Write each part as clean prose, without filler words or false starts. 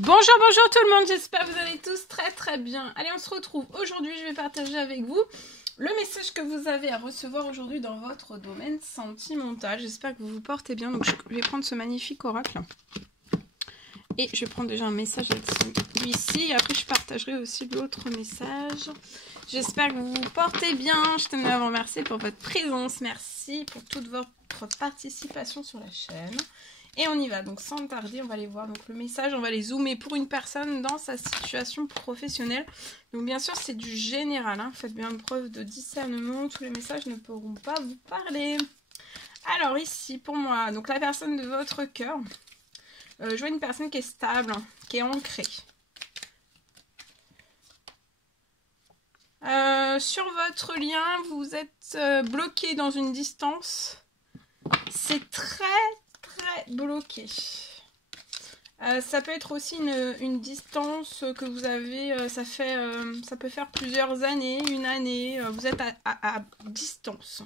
Bonjour, bonjour tout le monde, j'espère que vous allez tous très bien. Allez, on se retrouve aujourd'hui, je vais partager avec vous le message que vous avez à recevoir aujourd'hui dans votre domaine sentimental. J'espère que vous vous portez bien, donc je vais prendre ce magnifique oracle. Et je vais prendre déjà un message là-dessus, ici, et après je partagerai aussi l'autre message. J'espère que vous vous portez bien, je tenais à vous remercier pour votre présence, merci pour toute votre participation sur la chaîne. Et on y va, donc sans tarder, on va aller voir donc, le message, on va les zoomer pour une personne dans sa situation professionnelle. Donc bien sûr, c'est du général, hein. Faites bien preuve de discernement, tous les messages ne pourront pas vous parler. Alors ici, pour moi, donc la personne de votre cœur, je vois une personne qui est stable, hein, qui est ancrée. Sur votre lien, vous êtes bloqué dans une distance. C'est très bloqué. Ça peut être aussi une distance que vous avez, ça peut faire plusieurs années, une année, vous êtes à distance.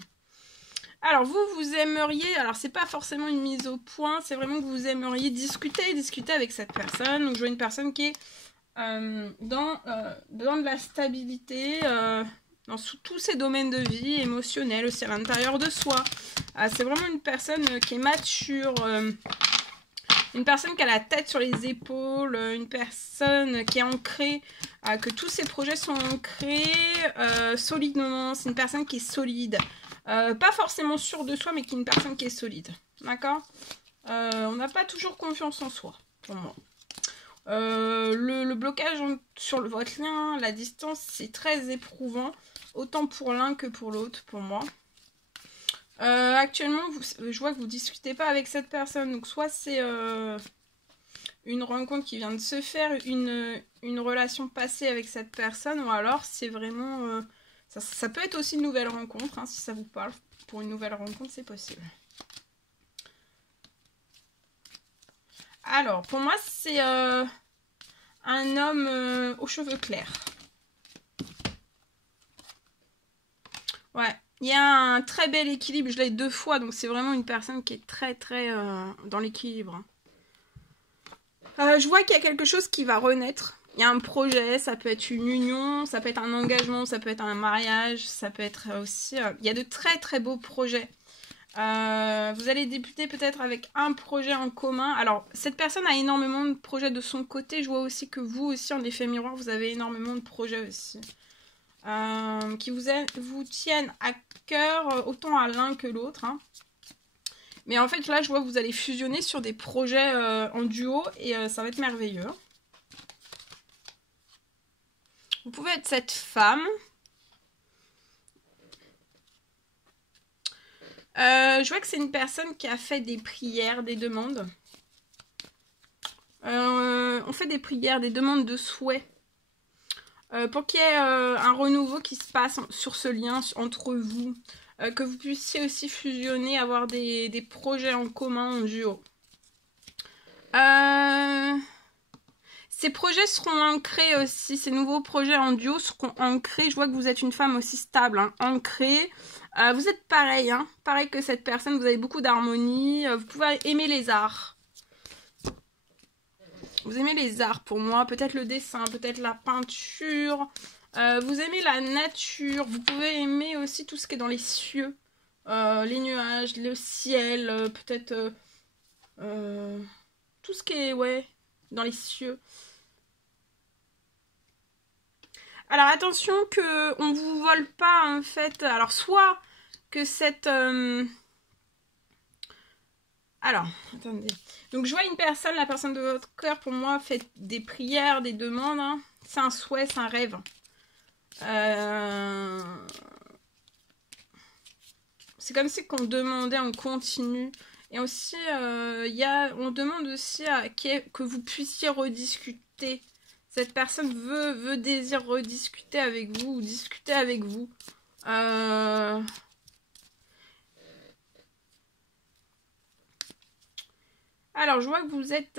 Alors vous aimeriez, alors c'est pas forcément une mise au point, c'est vraiment que vous aimeriez discuter avec cette personne. Donc je vois une personne qui est dans de la stabilité, dans tous ses domaines de vie, émotionnel aussi à l'intérieur de soi. C'est vraiment une personne qui est mature, une personne qui a la tête sur les épaules, une personne qui est ancrée, que tous ses projets sont ancrés solidement. C'est une personne qui est solide, pas forcément sûre de soi, mais qui est une personne qui est solide, d'accord. On n'a pas toujours confiance en soi, pour moi. Le blocage sur votre lien, la distance, c'est très éprouvant, autant pour l'un que pour l'autre, pour moi. Actuellement, je vois que vous ne discutez pas avec cette personne, donc soit c'est une rencontre qui vient de se faire, une relation passée avec cette personne, ou alors c'est vraiment... ça peut être aussi une nouvelle rencontre, hein, si ça vous parle. Pour une nouvelle rencontre, c'est possible. Alors, pour moi, c'est un homme aux cheveux clairs. Ouais, il y a un très bel équilibre, je l'ai 2 fois, donc c'est vraiment une personne qui est très dans l'équilibre. Je vois qu'il y a quelque chose qui va renaître. Il y a un projet, ça peut être une union, ça peut être un engagement, ça peut être un mariage, ça peut être aussi... il y a de très beaux projets. Vous allez débuter peut-être avec un projet en commun. Alors, cette personne a énormément de projets de son côté. Je vois aussi que vous aussi, en effet miroir, vous avez énormément de projets aussi. Qui vous tiennent à cœur, autant à l'un que l'autre. Hein. Mais en fait, là, je vois que vous allez fusionner sur des projets en duo et ça va être merveilleux. Vous pouvez être cette femme. Je vois que c'est une personne qui a fait des prières, des demandes. On fait des prières, des demandes de souhait. Pour qu'il y ait un renouveau qui se passe sur ce lien entre vous. Que vous puissiez aussi fusionner, avoir des projets en commun, en duo. Ces projets seront ancrés aussi, ces nouveaux projets en duo seront ancrés. Je vois que vous êtes une femme aussi stable, hein, ancrée. Vous êtes pareil, hein, pareil que cette personne, vous avez beaucoup d'harmonie. Vous pouvez aimer les arts. Vous aimez les arts pour moi, peut-être le dessin, peut-être la peinture. Vous aimez la nature, vous pouvez aimer aussi tout ce qui est dans les cieux. Les nuages, le ciel, peut-être tout ce qui est, ouais, dans les cieux. Alors attention qu'on ne vous vole pas en fait. Alors soit que cette... Alors, attendez. Donc je vois une personne, la personne de votre cœur pour moi fait des prières, des demandes. Hein. C'est un souhait, c'est un rêve. C'est comme si qu'on demandait en continu. Et aussi, on demande aussi que vous puissiez rediscuter. Cette personne désire rediscuter avec vous ou discuter avec vous. Alors, je vois que vous êtes...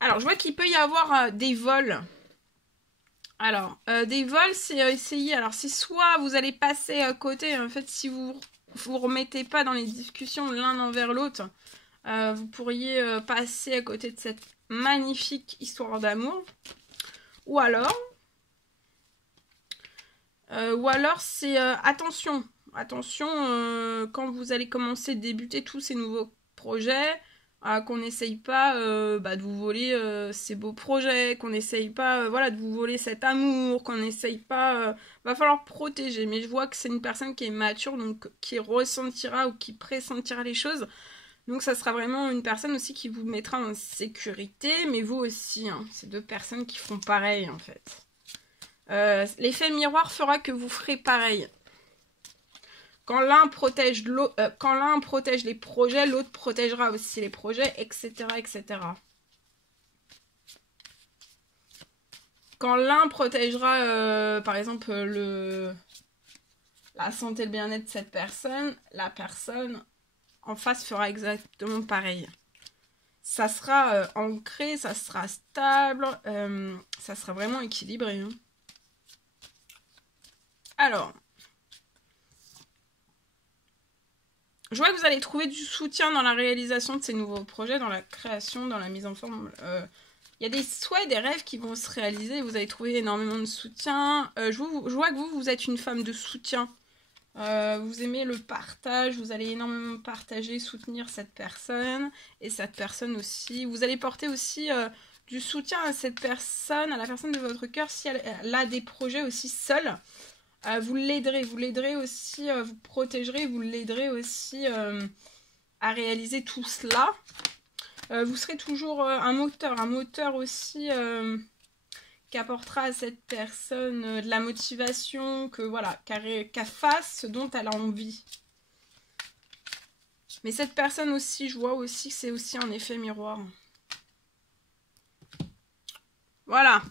Alors, je vois qu'il peut y avoir des vols. Alors, des vols, c'est essayer... Alors, c'est soit vous allez passer à côté, en fait, si vous remettez pas dans les discussions l'un envers l'autre, Vous pourriez passer à côté de cette magnifique histoire d'amour. Ou alors c'est attention, quand vous allez commencer, débuter tous ces nouveaux projets, qu'on n'essaye pas de vous voler ces beaux projets, qu'on n'essaye pas voilà, de vous voler cet amour, qu'on n'essaye pas... va falloir protéger, mais je vois que c'est une personne qui est mature, donc qui ressentira ou qui pressentira les choses. Donc ça sera vraiment une personne aussi qui vous mettra en sécurité, mais vous aussi, hein, c'est deux personnes qui font pareil en fait. L'effet miroir fera que vous ferez pareil. Quand l'un protège les projets, l'autre protégera aussi les projets, etc. etc. Quand l'un protégera, par exemple, la santé et le bien-être de cette personne, la personne en face fera exactement pareil. Ça sera ancré, ça sera stable, ça sera vraiment équilibré. Hein. Alors, je vois que vous allez trouver du soutien dans la réalisation de ces nouveaux projets, dans la création, dans la mise en forme. Il y a des souhaits, des rêves qui vont se réaliser. Vous allez trouver énormément de soutien. Je vois que vous êtes une femme de soutien. Vous aimez le partage. Vous allez énormément partager, soutenir cette personne. Et cette personne aussi. Vous allez porter aussi du soutien à cette personne, à la personne de votre cœur, si elle a des projets aussi seule. Vous l'aiderez aussi, vous protégerez, vous l'aiderez aussi à réaliser tout cela. Vous serez toujours un moteur aussi qui apportera à cette personne de la motivation, qu'elle fasse ce dont elle a envie. Mais cette personne aussi, je vois aussi que c'est aussi un effet miroir. Voilà.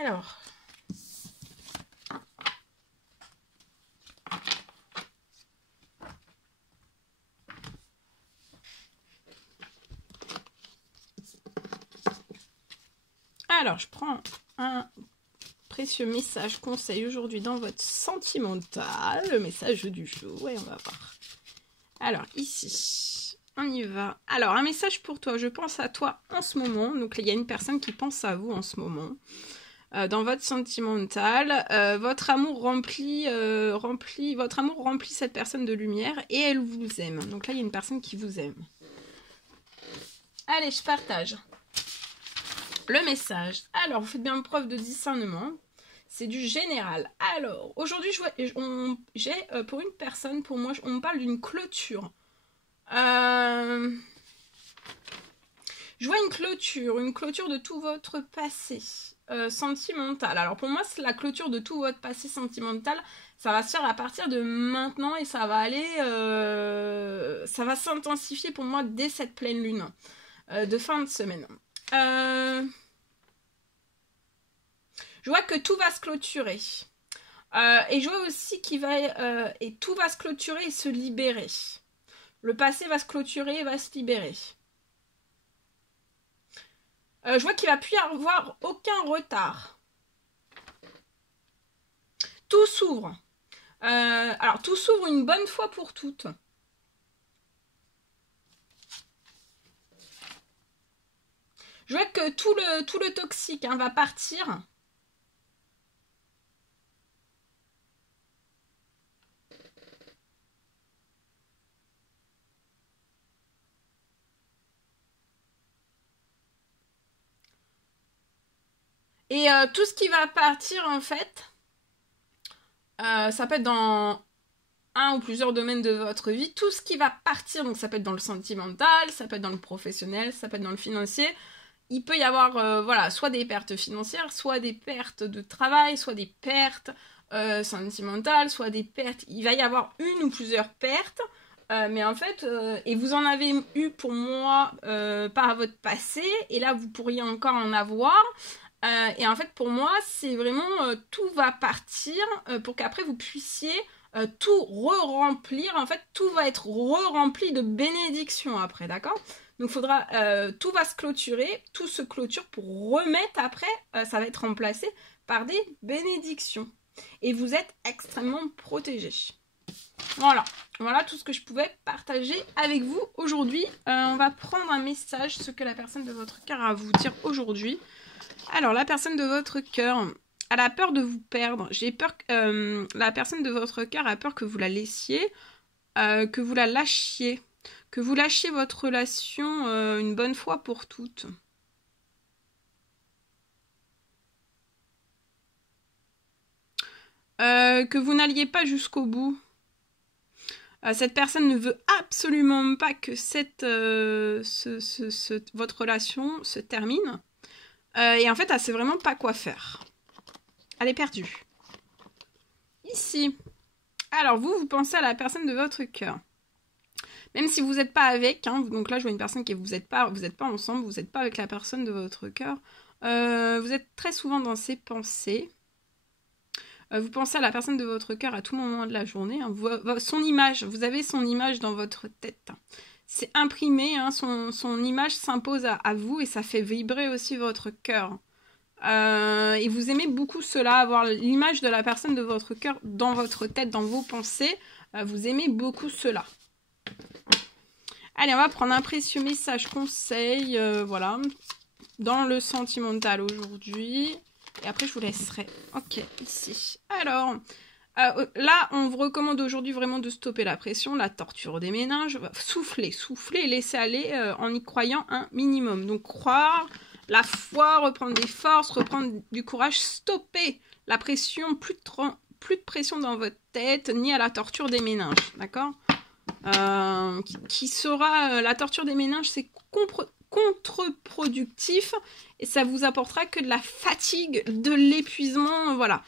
Alors, je prends un précieux message conseil aujourd'hui dans votre sentimental, le message du jour, et on va voir. Alors, ici, on y va. Alors, un message pour toi, je pense à toi en ce moment. Donc, il y a une personne qui pense à vous en ce moment. Dans votre sentimental, votre amour remplit cette personne de lumière et elle vous aime. Donc là, il y a une personne qui vous aime. Allez, je partage le message. Alors, vous faites bien preuve de discernement. C'est du général. Alors, aujourd'hui, j'ai pour une personne, pour moi, on me parle d'une clôture. Je vois une clôture de tout votre passé. Sentimental. Alors pour moi, c'est la clôture de tout votre passé sentimental. Ça va se faire à partir de maintenant et ça va aller... ça va s'intensifier pour moi dès cette pleine lune de fin de semaine. Je vois que tout va se clôturer. Et je vois aussi et tout va se clôturer et se libérer. Le passé va se clôturer et va se libérer. Je vois qu'il ne va plus y avoir aucun retard. Tout s'ouvre. Alors, tout s'ouvre une bonne fois pour toutes. Je vois que tout le toxique va partir. Et tout ce qui va partir, en fait, ça peut être dans un ou plusieurs domaines de votre vie. Tout ce qui va partir, donc ça peut être dans le sentimental, ça peut être dans le professionnel, ça peut être dans le financier. Il peut y avoir soit des pertes financières, soit des pertes de travail, soit des pertes sentimentales, soit des pertes... Il va y avoir une ou plusieurs pertes. Mais en fait, et vous en avez eu pour moi par votre passé, et là vous pourriez encore en avoir. Et en fait, pour moi, c'est vraiment tout va partir pour qu'après vous puissiez tout re-remplir. En fait, tout va être re-rempli de bénédictions après, d'accord? Donc, faudra tout va se clôturer, tout se clôture pour remettre après, ça va être remplacé par des bénédictions. Et vous êtes extrêmement protégés. Voilà. Voilà tout ce que je pouvais partager avec vous aujourd'hui. On va prendre un message, ce que la personne de votre cœur a à vous dire aujourd'hui. Alors, la personne de votre cœur, elle a peur de vous perdre. J'ai peur que la personne de votre cœur a peur que vous la laissiez, que vous la lâchiez. Que vous lâchiez votre relation une bonne fois pour toutes. Que vous n'alliez pas jusqu'au bout. Cette personne ne veut absolument pas que votre relation se termine. Et en fait, elle sait vraiment pas quoi faire. Elle est perdue. Ici. Alors, vous pensez à la personne de votre cœur. Même si vous n'êtes pas avec, hein, donc là, je vois une personne qui vous n'êtes pas ensemble, vous n'êtes pas avec la personne de votre cœur. Vous êtes très souvent dans ses pensées. Vous pensez à la personne de votre cœur à tout moment de la journée. Hein. Son image, vous avez son image dans votre tête. C'est imprimé, hein, son image s'impose à vous et ça fait vibrer aussi votre cœur. Et vous aimez beaucoup cela, avoir l'image de la personne de votre cœur dans votre tête, dans vos pensées. Vous aimez beaucoup cela. Allez, on va prendre un précieux message conseil, voilà, dans le sentimental aujourd'hui. Et après, je vous laisserai. Ok, ici. Alors, là, on vous recommande aujourd'hui vraiment de stopper la pression, la torture des méninges. Souffler, laisser aller en y croyant un minimum. Donc, croire, la foi, reprendre des forces, reprendre du courage, stopper la pression, plus de pression dans votre tête, ni à la torture des méninges, d'accord ? Qui sera la torture des méninges, c'est contre-productif et ça vous apportera que de la fatigue, de l'épuisement, voilà,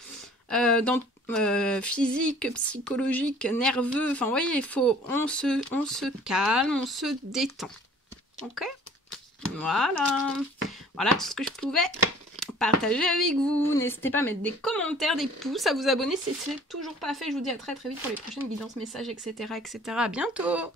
physique, psychologique, nerveux, enfin, vous voyez, on se calme, on se détend, ok, voilà tout ce que je pouvais partager avec vous. N'hésitez pas à mettre des commentaires, des pouces, à vous abonner si c'est toujours pas fait. Je vous dis à très très vite pour les prochaines guidances, messages, etc. À bientôt.